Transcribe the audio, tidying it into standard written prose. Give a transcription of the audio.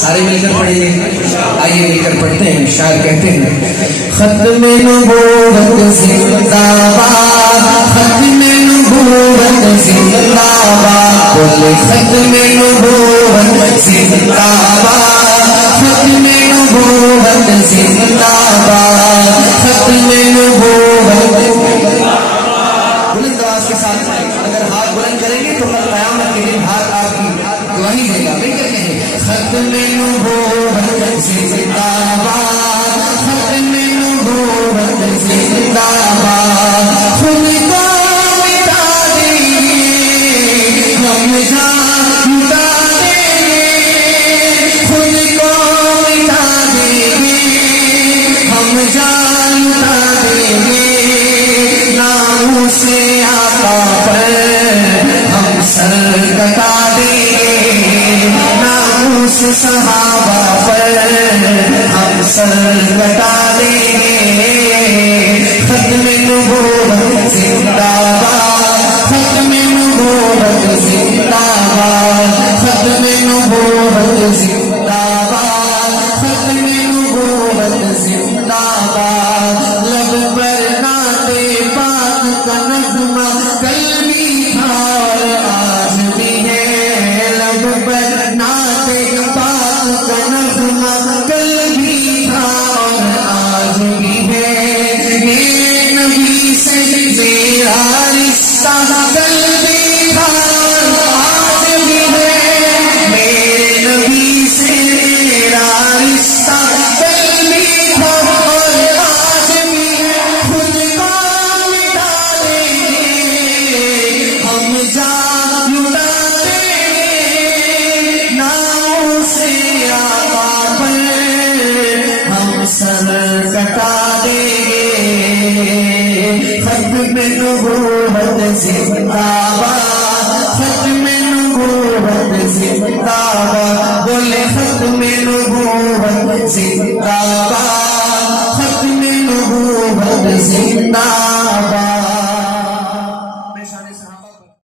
سارے مل کر پڑھیں گے. آئیے مل کر پڑھتے ہیں. شاعر کہتے ہیں ختم نبوت زندہ باد، ختم نبوت زندہ باد، بولے ختم نبوت زندہ باد، ختم نبوت زندہ باد، ختم نبوت. بلند آواز کے ساتھ اگر ہاتھ بلند کریں گے تو کل قیامت کے دن ہاتھ آپ کی گواہی دے گا. مل کر کہیں ختم نبوت زندہ باد، ختم نبوت زندہ باد. خود کو مٹا دیں گے ہم جان مٹا دیں گے، خود کو مٹا دیں گے ہم جان مٹا دیں گے. نام سے آقا پر ہم سر کٹا دیں گے، نام سے صحابہ پر ہم سر کٹا دیں گے. ختم نبوت زندہ باد، ختم نبوت زندہ باد، ختم نبوت زندہ باد، ختم نبوت زندہ باد. لب پر نعت پاک کا نغمہ کل بھی تھا اور آج بھی ہے، لب پر نعت پاک کا نغمہ کل بھی تھا اور آج بھی ہے. یہ نبی سے میرا رشتہ کل بھی تھا اور آج بھی ہے، میرے نبی سے میرا رشتہ کل بھی تھا اور آج بھی ہے. خود کو مٹا دیں گے ہم جان لٹا دیں گے، نام سے آقا پر ہم سر کٹا دیں گے. ختم نبوت زندہ باد، ختم نبوت زندہ باد، بولے ختم نبوت زندہ باد، ختم نبوت زندہ باد.